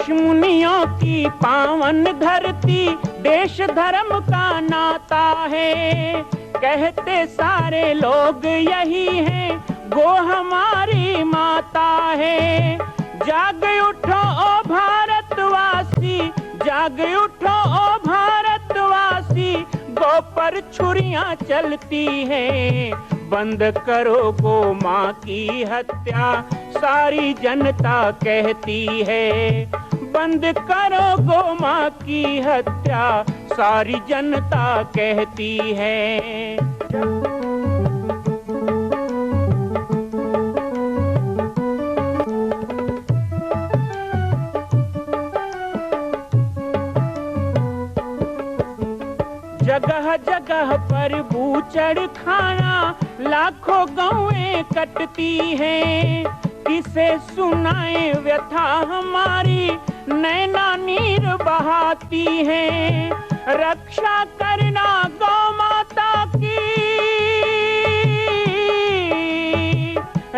ऋषि मुनियों की पावन धरती, देश धर्म का नाता है। कहते सारे लोग यही हैं, गो हमारी माता है। जाग उठो ओ भारतवासी, जाग उठो ओ भारतवासी, गो पर छुरियां चलती हैं। बंद करो गो माँ की हत्या, सारी जनता कहती है। बंद करो गो माँ की हत्या, सारी जनता कहती है। जगह जगह पर बूचड़ खाना, लाखों गौएं कटती हैं। किसे सुनाए व्यथा हमारी, नैना नीर बहाती हैं। रक्षा करना गौ माता की,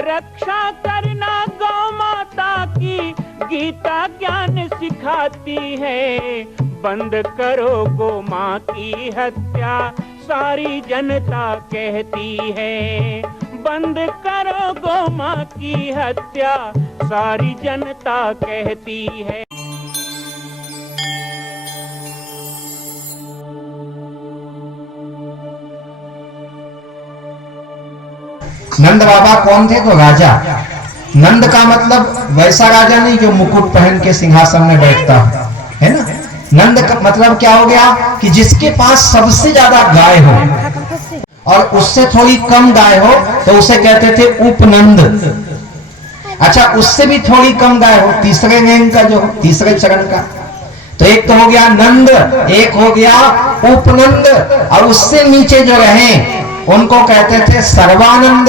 रक्षा करना गौ माता की, गीता ज्ञान सिखाती है। बंद करो गो माँ की हत्या, सारी जनता कहती है। बंद करो गो माँ की हत्या, सारी जनता कहती है। नंद बाबा कौन थे? तो राजा। नंद का मतलब वैसा राजा नहीं जो मुकुट पहन के सिंहासन में बैठता है ना। नंद का मतलब क्या हो गया कि जिसके पास सबसे ज्यादा गाय हो और उससे थोड़ी कम गाय हो तो उसे कहते थे उपनंद। अच्छा, उससे भी थोड़ी कम गाय हो, तीसरे रैंक का जो तीसरे चरण का, तो एक तो हो गया नंद, एक हो गया उपनंद, और उससे नीचे जो रहे उनको कहते थे सर्वानंद।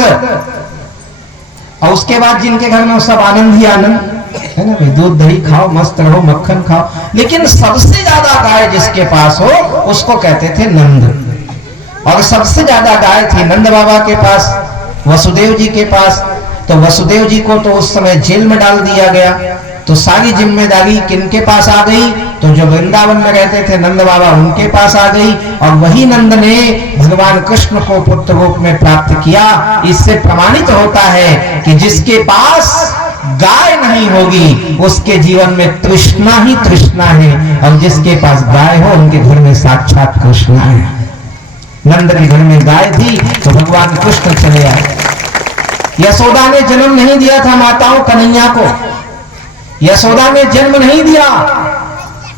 और उसके बाद जिनके घर में सब आनंद ही आनंद है ना, दूध दही खाओ, मस्त रहो, मक्खन खाओ, लेकिन सबसे ज्यादा गाय जिसके पास हो उसको कहते थे नंद। और सबसे ज्यादा गाय थी नंद बाबा के पास, वसुदेव जी के पास। तो वसुदेव जी को तो उस समय जेल में डाल दिया गया, तो सारी जिम्मेदारी किनके पास आ गई? तो जो वृंदावन में रहते थे नंद बाबा उनके पास आ गई। और वही नंद ने भगवान कृष्ण को पुत्र रूप में प्राप्त किया। इससे प्रमाणित होता है कि जिसके पास गाय नहीं होगी उसके जीवन में तृष्णा ही तृष्णा है, और जिसके पास गाय हो उनके घर में साक्षात कृष्ण है। नंद के घर में गाय थी तो भगवान कृष्ण चले आए। यशोदा ने जन्म नहीं दिया था माताओं कन्हैया को, यशोदा ने जन्म नहीं दिया,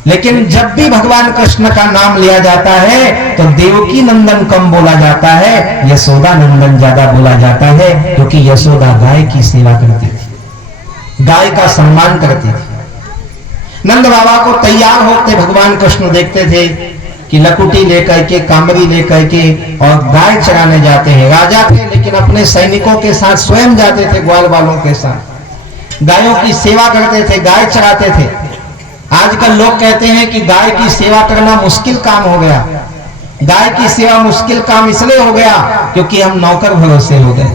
लेकिन जब भी भगवान कृष्ण का नाम लिया जाता है तो देवकी नंदन कम बोला जाता है, यशोदा नंदन ज्यादा बोला जाता है, क्योंकि यशोदा गाय की सेवा करती थी, गाय का सम्मान करती थी। नंद बाबा को तैयार होते भगवान कृष्ण देखते थे कि लकुटी लेकर के, कामरी लेकर के और गाय चराने जाते हैं। राजा थे लेकिन अपने सैनिकों के साथ स्वयं जाते थे, ग्वाल वालों के साथ गायों की सेवा करते थे, गाय चराते थे। आजकल लोग कहते हैं कि गाय की सेवा करना मुश्किल काम हो गया। गाय की सेवा मुश्किल काम इसलिए हो गया क्योंकि हम नौकर भरोसे हो गए।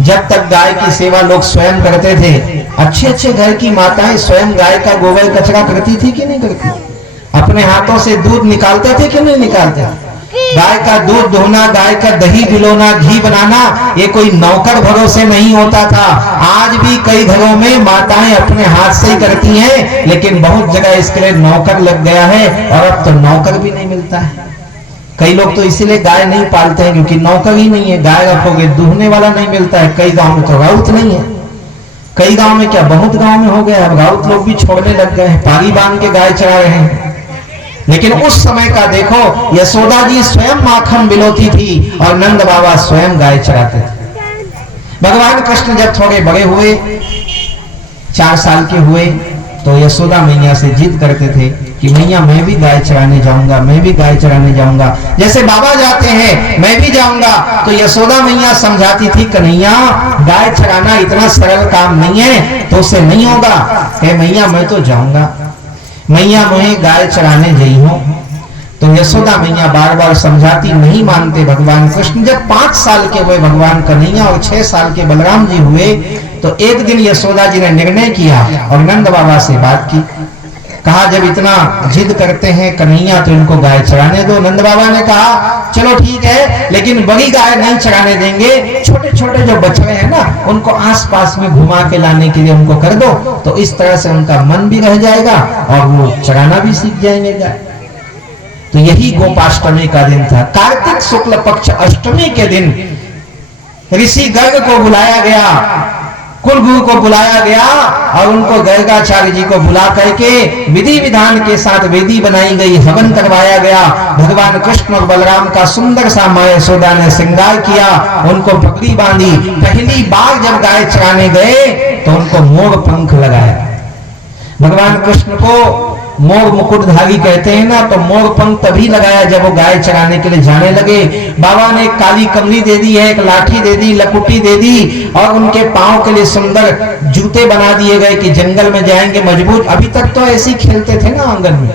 जब तक गाय की सेवा लोग स्वयं करते थे, अच्छे अच्छे घर की माताएं स्वयं गाय का गोबर कचरा करती थी कि नहीं करती? अपने हाथों से दूध निकालते थे कि नहीं निकालते? गाय का दूध धोना, गाय का दही पिलोना, घी बनाना, ये कोई नौकर भरोसे नहीं होता था। आज भी कई घरों में माताएं अपने हाथ से ही करती हैं, लेकिन बहुत जगह इसके लिए नौकर लग गया है, और अब तो नौकर भी नहीं मिलता है। कई लोग तो इसीलिए गाय नहीं पालते हैं क्योंकि नौकर ही नहीं है। गाय रखोगे दूहने वाला नहीं मिलता है। कई गांव में तो राउत नहीं है, कई गांव में क्या बहुत गांव में हो गया, अब राउत लोग भी छोड़ने लग गए हैं, पागी बांध के गाय चरा रहे हैं। लेकिन उस समय का देखो, यशोदा जी स्वयं माखन बिलोती थी और नंद बाबा स्वयं गाय चराते थे। भगवान कृष्ण जब थोड़े बड़े हुए, 4 साल के हुए, तो यशोदा मैया से जिद करते थे कि मैया मैं भी गाय चराने जाऊंगा, मैं भी गाय चराने जाऊंगा, जैसे बाबा जाते हैं मैं भी जाऊंगा। तो यशोदा मैया समझाती थी, कन्हैया गाय चराना इतना सरल काम नहीं है, तो उससे नहीं होगा। मैया मैं तो जाऊंगा, मैया मैं गाय चराने गई हूं। तो यशोदा मैया बार बार समझाती, नहीं मानते भगवान कृष्ण। जब 5 साल के हुए भगवान कन्हैया और 6 साल के बलराम जी हुए, तो एक दिन यशोदा जी ने निर्णय किया और नंद बाबा से बात की। कहा जब इतना जिद करते हैं कन्हैया तो इनको गाय चराने दो। नंद बाबा ने कहा चलो ठीक है, लेकिन बड़ी गाय नहीं चराने देंगे, छोटे छोटे जो बछड़े हैं ना उनको आसपास में घुमा के लाने के लिए उनको कर दो, तो इस तरह से उनका मन भी रह जाएगा और वो चराना भी सीख जाएंगे गाय। तो यही गोपाष्टमी का दिन था। कार्तिक शुक्ल पक्ष अष्टमी के दिन ऋषि गर्ग को बुलाया गया, कुल गुरु को बुलाया गया और उनको गर्गाचार्य जी को बुला करके विधि विधान के साथ वेदी बनाई गई, हवन करवाया गया। भगवान कृष्ण और बलराम का सुंदर सा मां यशोदा ने श्रृंगार किया, उनको पगड़ी बांधी। पहली बार जब गाय चराने गए तो उनको मोर पंख लगाया। भगवान कृष्ण को मोर मुकुटधारी कहते हैं ना, तो मोर पंख तभी लगाया जब वो गाय चराने के लिए जाने लगे। बाबा ने एक काली कमली दे दी है, एक लाठी दे दी, लकुटी दे दी और उनके पांव के लिए सुंदर जूते बना दिए गए कि जंगल में जाएंगे मजबूत। अभी तक तो ऐसे ही खेलते थे ना आंगन में।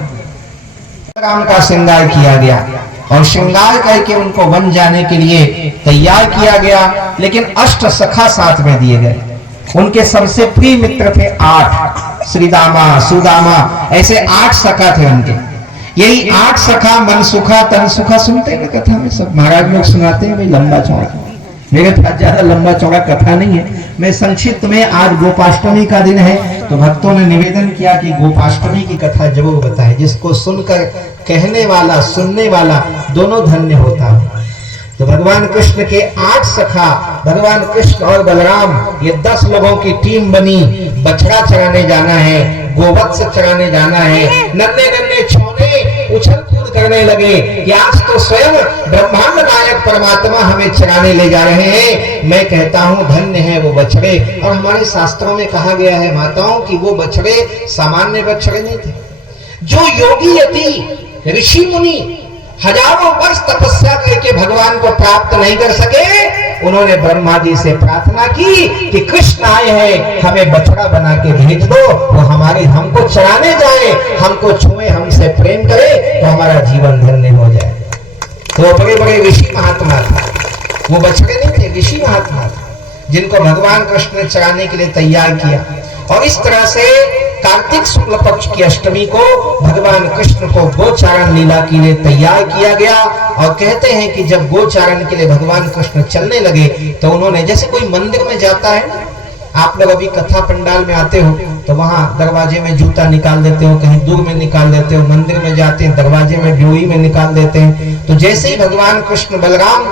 राम का श्रृंगार किया गया और श्रृंगार करके उनको वन जाने के लिए तैयार किया गया। लेकिन अष्ट सखा साथ में दिए गए। उनके सबसे प्रिय मित्र थे 8, श्रीदामा, सुदामा, ऐसे 8 सखा थे उनके। यही 8 सखा मन सुखा तन सुखा सुनते हैं कथा में, सब महाराज लोग सुनाते हैं भाई लंबा चौड़ा। मेरे पास ज्यादा लंबा चौड़ा कथा नहीं है, मैं संक्षिप्त में, आज गोपाष्टमी का दिन है तो भक्तों ने निवेदन किया कि गोपाष्टमी की कथा जरूर बताएं, जिसको सुनकर कहने वाला सुनने वाला दोनों धन्य होता है। तो भगवान कृष्ण के 8 सखा, भगवान कृष्ण और बलराम, ये 10 लोगों की टीम बनी। बछड़ा चराने जाना है, गोवत्स चराने जाना है। नन्हे नन्हे छोने उछल कूद करने लगे कि आज तो स्वयं ब्रह्मांड नायक परमात्मा हमें चराने ले जा रहे हैं। मैं कहता हूँ धन्य है वो बछड़े। और हमारे शास्त्रों में कहा गया है माताओं कि वो बछड़े सामान्य बछड़े नहीं थे। जो योगी यति ऋषि मुनि हजारों वर्ष तपस्या करके भगवान को प्राप्त नहीं कर सके, उन्होंने ब्रह्मा जी से प्रार्थना की कि कृष्ण आए हैं, हमें बछड़ा बना के भेज दो, वो हमारे हमको चराने जाए, हमको छुए, हमसे प्रेम करे तो हमारा जीवन धन्य हो जाए। तो बड़े बड़े ऋषि महात्मा थे, वो बछड़े नहीं थे, ऋषि महात्मा थे, जिनको भगवान कृष्ण ने चराने के लिए तैयार किया। और इस तरह से कार्तिक शुक्ल पक्ष की अष्टमी को भगवान कृष्ण को गोचारण लीला के लिए तैयार किया गया। और कहते हैं कि जब गोचारण के लिए भगवान कृष्ण चलने लगे तो उन्होंने, जैसे कोई मंदिर में जाता है ना, आप लोग अभी कथा पंडाल में आते हो तो वहां दरवाजे में जूता निकाल देते हो, कहीं दूर में निकाल देते हो, मंदिर में जाते हैं दरवाजे में ड्योई में निकाल देते हैं। तो जैसे ही भगवान कृष्ण बलराम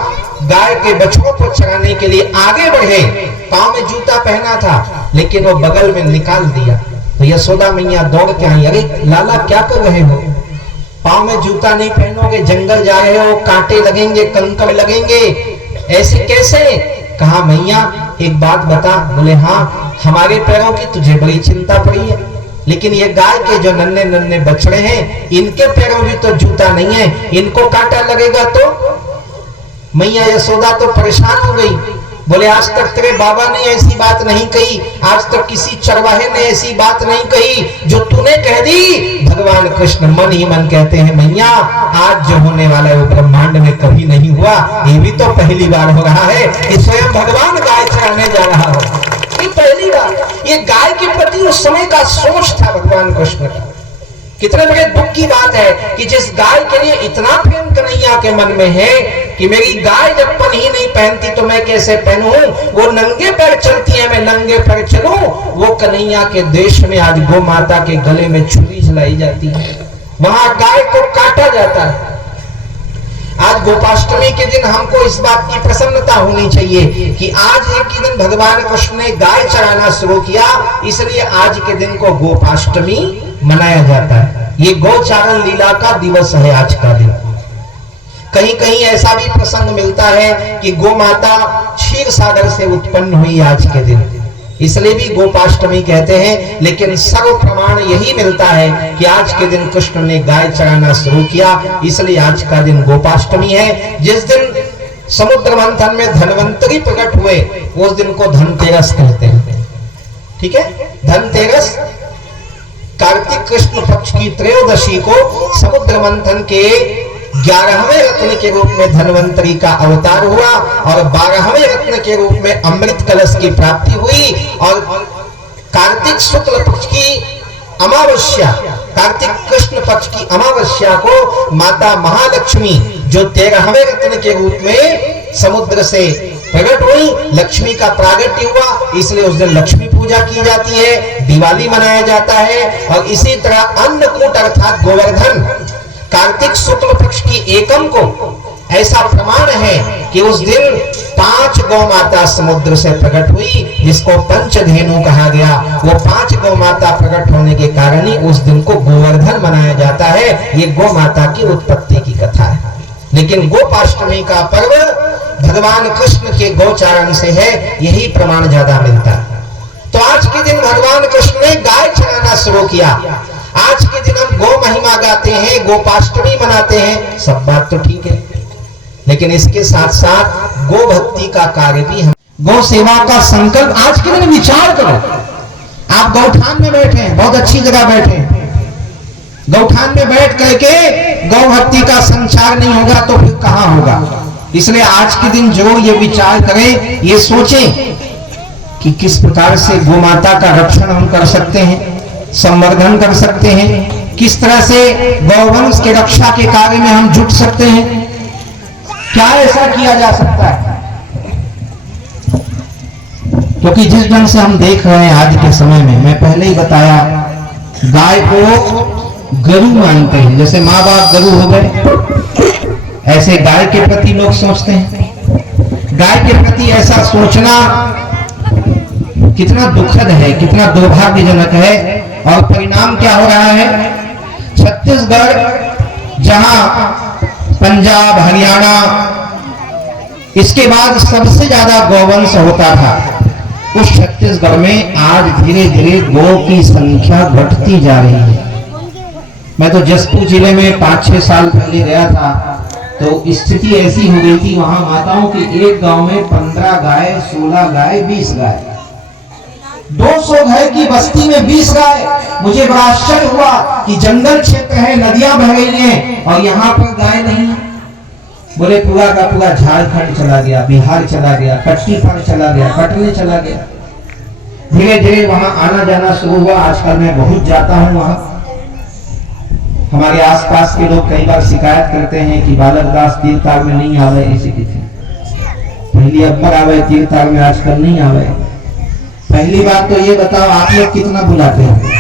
गाय के बछड़ों को चराने के लिए आगे बढ़े, पांव में जूता पहना था लेकिन वो बगल में निकाल दिया। तो यशोदा मैया दौड़ के आई, अरे लाला क्या कर रहे हो, पांव में जूता नहीं पहनोगे, जंगल जा रहे हो, कांटे लगेंगे, कंकड़ लगेंगे, ऐसे कैसे? कहा मैया एक बात बता। बोले हाँ, हमारे पैरों की तुझे बड़ी चिंता पड़ी है, लेकिन ये गाय के जो नन्हे नन्हे बछड़े हैं इनके पैरों में तो जूता नहीं है, इनको कांटा लगेगा तो? मैया यशोदा तो परेशान हो गई। बोले आज तक तेरे बाबा ने ऐसी बात नहीं कही, आज तक किसी चरवाहे ने ऐसी बात नहीं कही, जो तूने कह दी। भगवान कृष्ण मन ही मन कहते हैं मैया आज जो होने वाला है वो ब्रह्मांड में कभी नहीं हुआ, ये भी तो पहली बार हो रहा है कि स्वयं भगवान गाय चराने जा रहा हो। ये पहली बार, ये गाय के प्रति उस समय का सोच था भगवान कृष्ण का। कितने बड़े दुख की बात है कि जिस गाय के लिए इतना प्रेम कन्हैया के मन में है कि मेरी गाय जब पन ही नहीं पहनती तो मैं कैसे पहनूं, वो नंगे पैर चलती है, मैं नंगे पैर चलूं। वो कन्हैया के देश में आज गौ माता के गले में छुरी चलाई जाती है, वहां गाय को काटा जाता है। आज गोपाष्टमी के दिन हमको इस बात की प्रसन्नता होनी चाहिए कि आज एक ही दिन भगवान कृष्ण ने गाय चराना शुरू किया, इसलिए आज के दिन को गोपाष्टमी मनाया जाता है। ये गोचारण लीला का दिवस है आज का दिन। कहीं कहीं ऐसा भी प्रसंग मिलता है कि गो माता क्षीर सागर से उत्पन्न हुई आज के दिन, इसलिए भी गोपाष्टमी कहते हैं। लेकिन सर्व प्रमाण यही मिलता है कि आज के दिन कृष्ण ने गाय चराना शुरू किया, इसलिए आज का दिन गोपाष्टमी है। जिस दिन समुद्र मंथन में धनवंतरी प्रकट हुए उस दिन को धनतेरस कहते हैं। ठीक है, धनतेरस कार्तिक कृष्ण पक्ष की त्रयोदशी को समुद्र मंथन के 11वें रत्न के रूप में धन्वंतरी का अवतार हुआ और 12वें रत्न के रूप में अमृत कलश की प्राप्ति हुई। और कार्तिक शुक्ल पक्ष की अमावस्या, कार्तिक कृष्ण पक्ष की अमावस्या को माता महालक्ष्मी जो 13वें रत्न के रूप में समुद्र से प्रकट हुई, लक्ष्मी का प्रागट्य हुआ, इसलिए उस दिन लक्ष्मी पूजा की जाती है, दिवाली मनाया जाता है। और इसी तरह अन्नकूट अर्थात गोवर्धन कार्तिक शुक्ल पक्ष की एकम को ऐसा प्रमाण है कि उस दिन 5 गौ माता समुद्र से प्रकट हुई, जिसको पंचधेनु कहा गया। वो 5 गौ माता प्रकट होने के कारण ही उस दिन को गोवर्धन मनाया जाता है। ये गौ माता की उत्पत्ति की कथा है। लेकिन गोपाष्टमी का पर्व भगवान कृष्ण के गोचारण से है, यही प्रमाण ज्यादा मिलता है। तो आज के दिन भगवान कृष्ण ने गाय चराना शुरू किया। आज के दिन हम गौ महिमा गाते हैं, गोपाष्टमी मनाते हैं, सब बात तो ठीक है, लेकिन इसके साथ साथ गो भक्ति का कार्य भी हम, गौ सेवा का संकल्प आज के दिन विचार करो। आप गौठान में बैठे हैं, बहुत अच्छी जगह बैठे हैं, गौठान में बैठ करके गौ भक्ति का संचार नहीं होगा तो फिर कहां होगा। इसलिए आज के दिन जो ये विचार करें, ये सोचें कि किस प्रकार से गौ माता का रक्षण हम कर सकते हैं, संवर्धन कर सकते हैं, किस तरह से गौवंश के रक्षा के कार्य में हम जुट सकते हैं, क्या ऐसा किया जा सकता है। क्योंकि जिस ढंग से हम देख रहे हैं आज के समय में, मैं पहले ही बताया, गाय को गरु मानते हैं, जैसे माँ बाप गरु हो गए, ऐसे गाय के प्रति लोग सोचते हैं। गाय के प्रति ऐसा सोचना कितना दुखद है, कितना दुर्भाग्यजनक है। और परिणाम क्या हो रहा है, छत्तीसगढ़ जहां पंजाब, हरियाणा, इसके बाद सबसे ज्यादा गौवंश होता था, उस छत्तीसगढ़ में आज धीरे धीरे गौ की संख्या घटती जा रही है। मैं तो जसपुर जिले में 5-6 साल पहले गया था, तो स्थिति ऐसी हो गई थी, वहां माताओं के एक गांव में 15 गाय, 16 गाय, 20 गाय, 200 घर की बस्ती में 20 गाय। मुझे बड़ा आश्चर्य हुआ कि जंगल क्षेत्र है, नदियां बह रही हैं और यहाँ पर गाय नहीं है। बोले पूरा का पूरा झारखंड चला गया, बिहार चला गया, कट्टी पर चला गया, कटने चला गया। धीरे धीरे वहां आना जाना शुरू हुआ। आजकल मैं बहुत जाता हूँ वहां। हमारे आसपास के लोग कई बार शिकायत करते हैं कि बालक दास तीर्थाल में नहीं आवे, ऐसी की पहली अब्बर आवे तीर्थाल में, आजकल नहीं आवे। पहली बात तो ये बताओ, आप लोग कितना बुलाते हैं?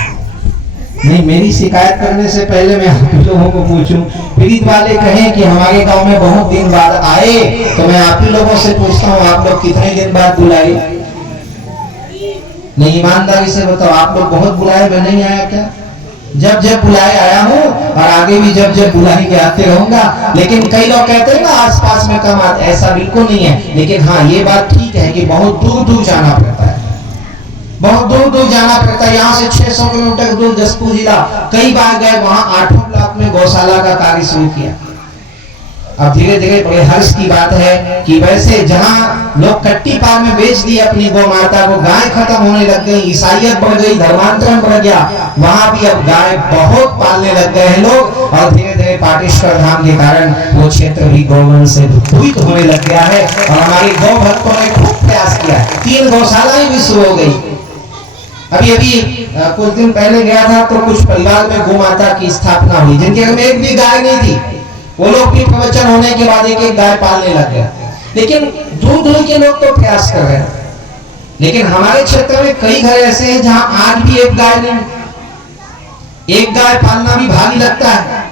नहीं, मेरी शिकायत करने से पहले मैं आप लोगों को पूछूं, पीड़ित वाले कहें कि हमारे गांव में बहुत दिन बाद आए, तो मैं आप ही लोगों से पूछता हूं, आप लोग कितने दिन बाद बुलाए? नहीं, ईमानदारी से बताओ, आप लोग बहुत बुलाए, मैं नहीं आया क्या? जब जब बुलाए आया हूं और आगे भी जब जब बुलाएंगे आते रहूंगा। लेकिन कई लोग कहते हैं ना आसपास में कम आते, ऐसा बिल्कुल नहीं है। लेकिन हाँ, ये बात ठीक है कि बहुत दूर दूर जाना पड़ता है, बहुत दूर दूर जाना पड़ता है। यहाँ से 600 किलोमीटर दूर जसपुर जिला, कई बार गए, वहां 8 ब्लॉक में गौशाला का कार्य शुरू किया। अब धीरे धीरे बड़े हर्ष की बात है कि वैसे जहां लोग कट्टी पार में बेच दी अपनी गौ माता को, गाय खत्म होने लग गई, ईसाइयत बढ़ गई, धर्मांतरण बढ़ गया, वहां भी अब गाय बहुत पालने लग गए हैं लोग। और धीरे धीरे पाटेश्वर धाम के कारण वो क्षेत्र भी गौवंश से दूषित होने लग गया है। और हमारी गौ भक्तों ने खूब प्रयास किया, 3 गौशालाएं भी शुरू हो गई। अभी कुछ दिन पहले गया था तो कुछ परिवार में गौ माता की स्थापना हुई, जिनके घर में एक भी गाय नहीं थी। वो लोग भी प्रवचन होने के बाद एक एक गाय पालने लग गया। लेकिन दूर दूर के लोग तो प्रयास कर रहे हैं। लेकिन हमारे क्षेत्र में कई घर ऐसे हैं जहां आज भी एक गाय नहीं, एक गाय पालना भी भारी लगता है।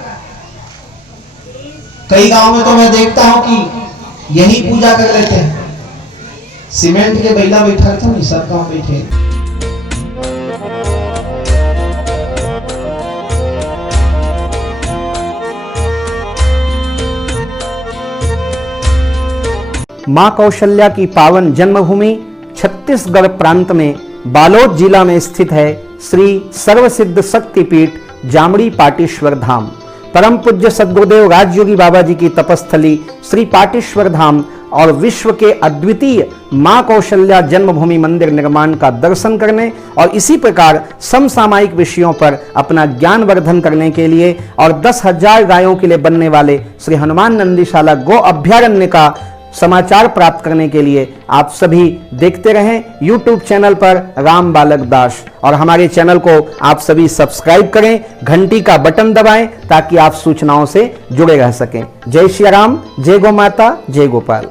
कई गांव में तो मैं देखता हूं कि यही पूजा कर लेते हैं, सीमेंट के बैला बैठा था, नहीं सब गांव बैठे। मां कौशल्या की पावन जन्मभूमि छत्तीसगढ़ प्रांत में बालोद जिला में स्थित है श्री सर्वसिद्ध शक्तिपीठ जामड़ी पाटेश्वर धाम। परम पूज्य सद्गुरुदेव राजयोगी बाबा जी की तपस्थली श्री पाटेश्वर धाम और विश्व के अद्वितीय मां कौशल्या जन्मभूमि मंदिर निर्माण का दर्शन करने और इसी प्रकार समसामयिक विषयों पर अपना ज्ञान वर्धन करने के लिए और 10,000 गायों के लिए बनने वाले श्री हनुमान नंदीशाला गो अभ्यारण्य का समाचार प्राप्त करने के लिए आप सभी देखते रहें YouTube चैनल पर राम बालक दास, और हमारे चैनल को आप सभी सब्सक्राइब करें, घंटी का बटन दबाएं ताकि आप सूचनाओं से जुड़े रह सकें। जय श्री राम, जय गौ माता, जय गोपाल।